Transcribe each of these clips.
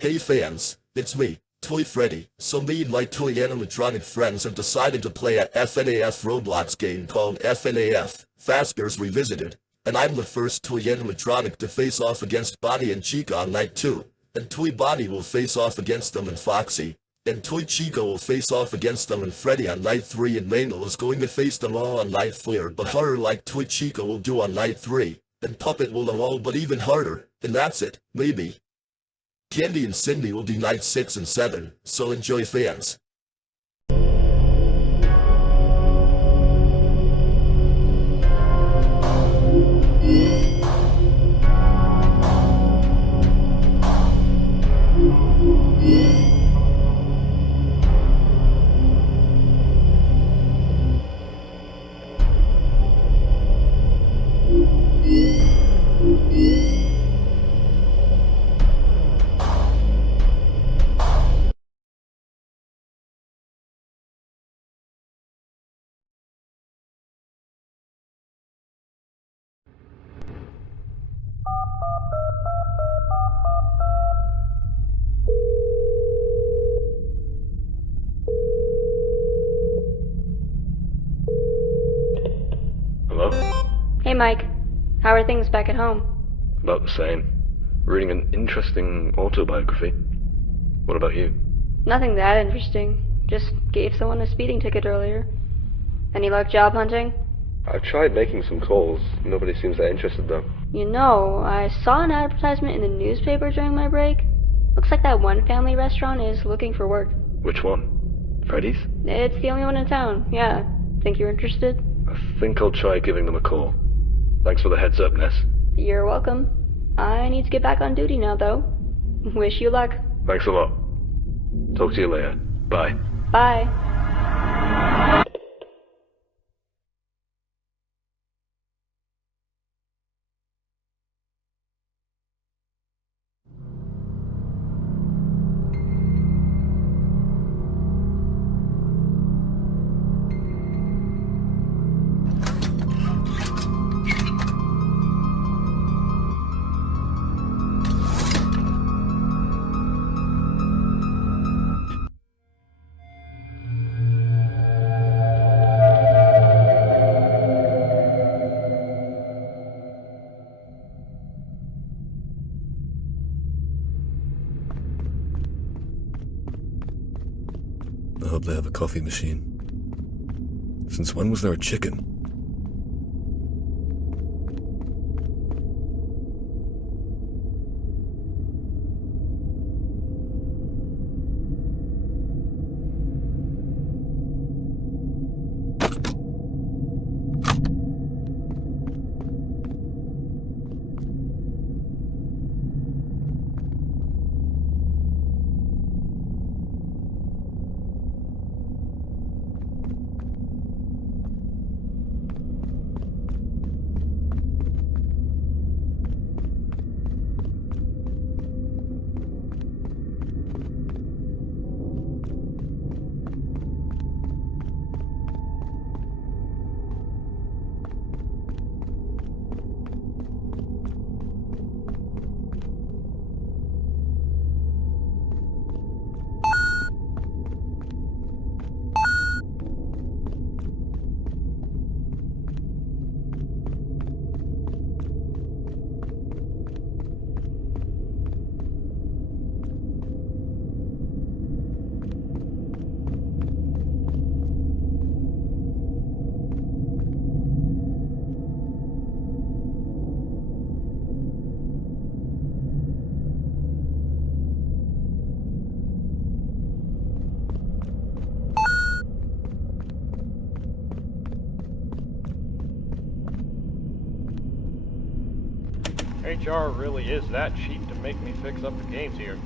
Hey fans, it's me, Toy Freddy. So me and my toy animatronic friends have decided to play a FNAF Roblox game called FNAF, Fazbear's Revisited. And I'm the first toy animatronic to face off against Bonnie and Chica on night 2. And Toy Bonnie will face off against them and Foxy. And Toy Chica will face off against them and Freddy on night 3, and Manuel is going to face them all on night 4, but harder like Toy Chica will do on night 3. And Puppet will know all but even harder, and that's it, maybe. Candy and Cindy will do night 6 and 7, so enjoy fans. Hello? Hey Mike, how are things back at home? About the same. Reading an interesting autobiography. What about you? Nothing that interesting. Just gave someone a speeding ticket earlier. Any luck job hunting? I've tried making some calls. Nobody seems that interested though. You know, I saw an advertisement in the newspaper during my break. Looks like that one family restaurant is looking for work. Which one? Freddy's? It's the only one in town, yeah. Think you're interested? I think I'll try giving them a call. Thanks for the heads up, Ness. You're welcome. I need to get back on duty now, though. Wish you luck. Thanks a lot. Talk to you later. Bye. Bye. I hope they have a coffee machine. Since when was there a chicken? HR really is that cheap to make me fix up the games here.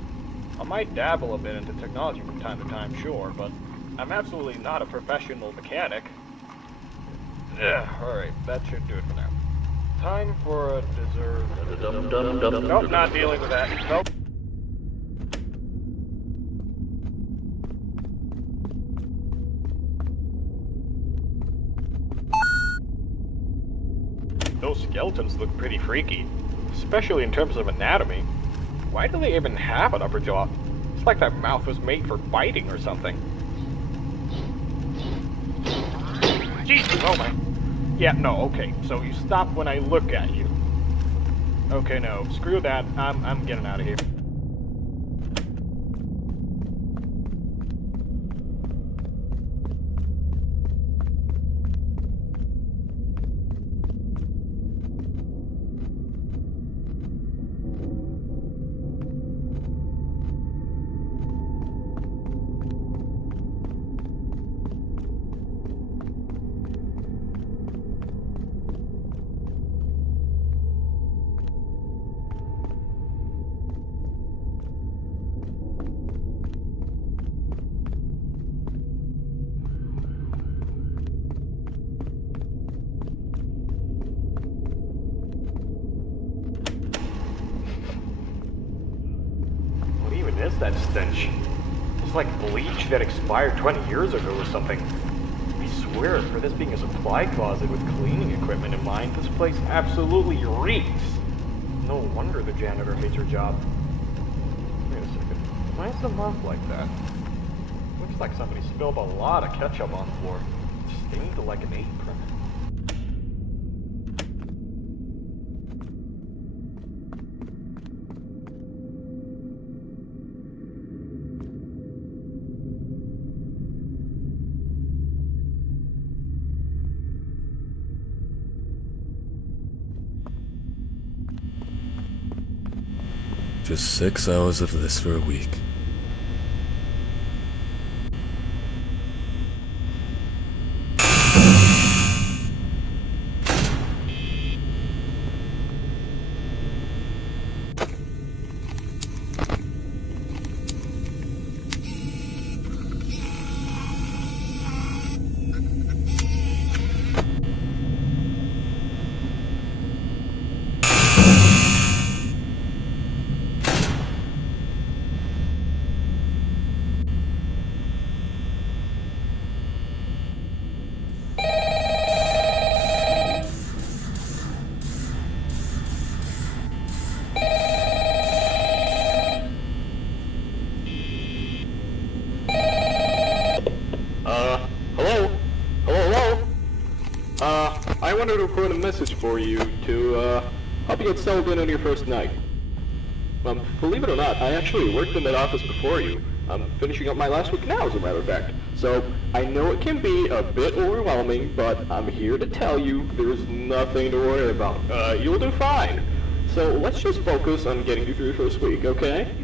I might dabble a bit into technology from time to time, sure, but I'm absolutely not a professional mechanic. Alright, that should do it for now. Time for a dessert. Nope, not dealing with that. Nope. Those skeletons look pretty freaky, especially in terms of anatomy. Why do they even have an upper jaw? It's like that mouth was made for biting or something. Jesus, oh my. Yeah, no, okay, so you stop when I look at you. Okay, no, screw that, I'm getting out of here. Is that stench? It's like bleach that expired 20 years ago or something. I swear, for this being a supply closet with cleaning equipment in mind, this place absolutely reeks. No wonder the janitor hates her job. Wait a second. Why is the mouth like that? Looks like somebody spilled a lot of ketchup on the floor. It stained like an apron. Just 6 hours of this for a week. I wanted to record a message for you to, help you get settled in on your first night. Believe it or not, I actually worked in that office before you. I'm finishing up my last week now, as a matter of fact. So, I know it can be a bit overwhelming, but I'm here to tell you there's nothing to worry about. You'll do fine. So, let's just focus on getting you through your first week, okay?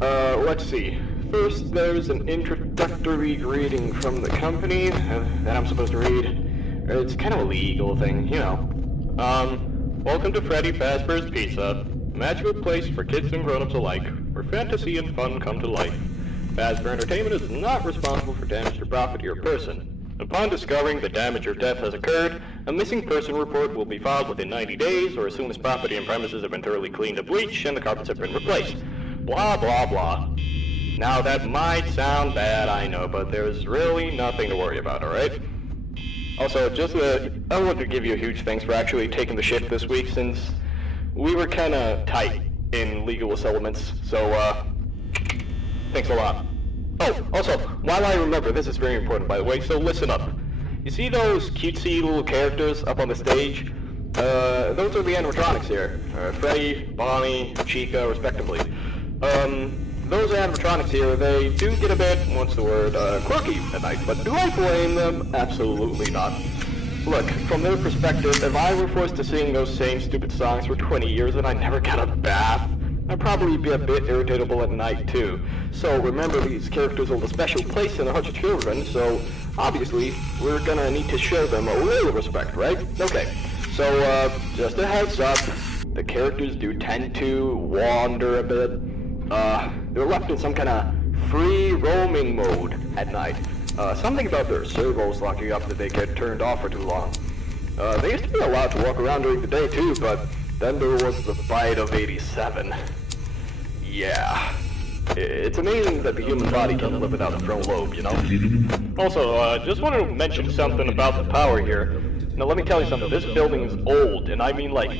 Let's see. First, there's an introductory greeting from the company that I'm supposed to read. It's kind of a legal thing, you know. Welcome to Freddy Fazbear's Pizza, a magical place for kids and grown-ups alike, where fantasy and fun come to life. Fazbear Entertainment is not responsible for damage to property or person. Upon discovering that damage or death has occurred, a missing person report will be filed within 90 days or as soon as property and premises have been thoroughly cleaned of bleach and the carpets have been replaced. Blah, blah, blah. Now that might sound bad, I know, but there's really nothing to worry about, alright? Also, I want to give you a huge thanks for actually taking the shift this week, since we were kinda tight in legal settlements, so, thanks a lot. Oh, also, while I remember, this is very important, by the way, so listen up. You see those cutesy little characters up on the stage? Those are the animatronics here. Freddy, Bonnie, Chica, respectively. Those animatronics here, they do get a bit, what's the word, quirky at night, but do I blame them? Absolutely not. Look, from their perspective, if I were forced to sing those same stupid songs for 20 years and I never got a bath, I'd probably be a bit irritable at night too. So remember, these characters hold a special place in the hearts of children, so obviously we're gonna need to show them a little respect, right? Okay, so just a heads up, the characters do tend to wander a bit. They're left in some kind of free roaming mode at night. Something about their servos locking up that they get turned off for too long. They used to be allowed to walk around during the day too, but then there was the bite of 87. Yeah. It's amazing that the human body can live without a frontal lobe, you know? Also, just wanted to mention something about the power here. Now let me tell you something, this building is old, and I mean like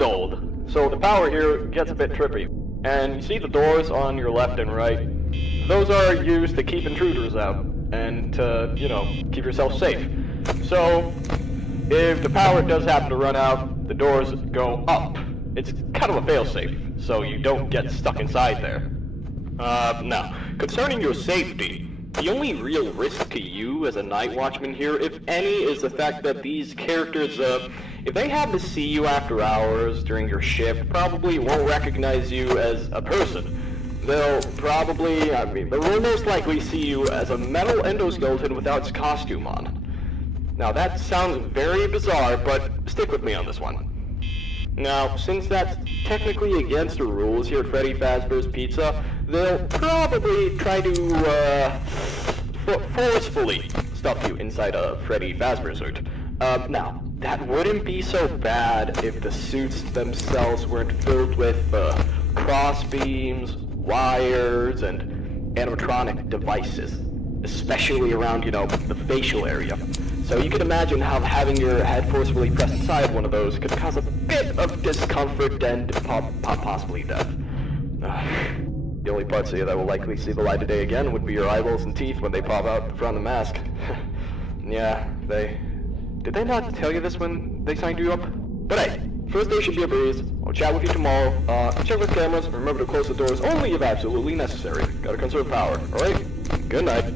old. So the power here gets a bit trippy. And you see the doors on your left and right? Those are used to keep intruders out and to, keep yourself safe. So, if the power does happen to run out, the doors go up. It's kind of a failsafe, so you don't get stuck inside there. Now, concerning your safety, the only real risk to you as a night watchman here, if any, is the fact that these characters, if they happen to see you after hours during your shift, probably won't recognize you as a person. They'll they'll most likely see you as a metal endoskeleton without its costume on. Now that sounds very bizarre, but stick with me on this one. Now, since that's technically against the rules here at Freddy Fazbear's Pizza, they'll probably try to, forcefully stuff you inside a Freddy Fazbear suit. Now, that wouldn't be so bad if the suits themselves weren't filled with, cross beams, wires, and animatronic devices, especially around, the facial area. So you can imagine how having your head forcefully pressed inside one of those could cause a bit of discomfort and possibly death. The only parts of you that will likely see the light of day again would be your eyeballs and teeth when they pop out the front of the mask. Yeah, did they not tell you this when they signed you up? But hey, first day should be a breeze. I'll chat with you tomorrow. Check with cameras and remember to close the doors only if absolutely necessary. Gotta conserve power, alright? Good night.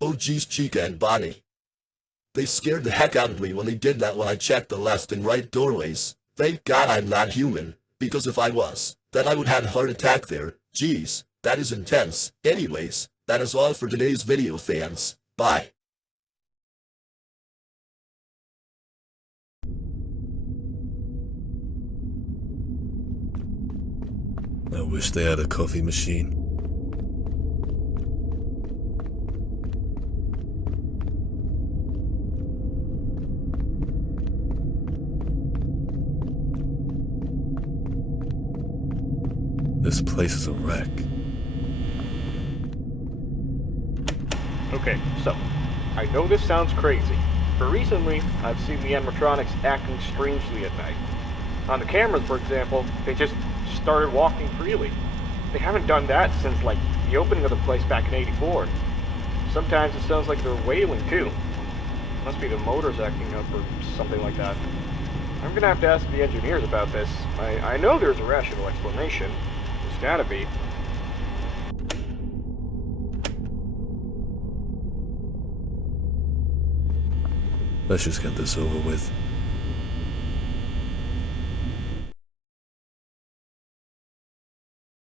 Oh geez, Chica and Bonnie. They scared the heck out of me when they did that when I checked the left and right doorways. Thank God I'm not human, because if I was, then I would have a heart attack there. Jeez, that is intense. Anyways, that is all for today's video, fans. Bye. I wish they had a coffee machine. This place is a wreck. Okay, so, I know this sounds crazy, but recently, I've seen the animatronics acting strangely at night. On the cameras, for example, they just started walking freely. They haven't done that since, like, the opening of the place back in '84. Sometimes it sounds like they're wailing, too. Must be the motors acting up or something like that. I'm gonna have to ask the engineers about this. I know there's a rational explanation. There's gotta be. Let's just get this over with.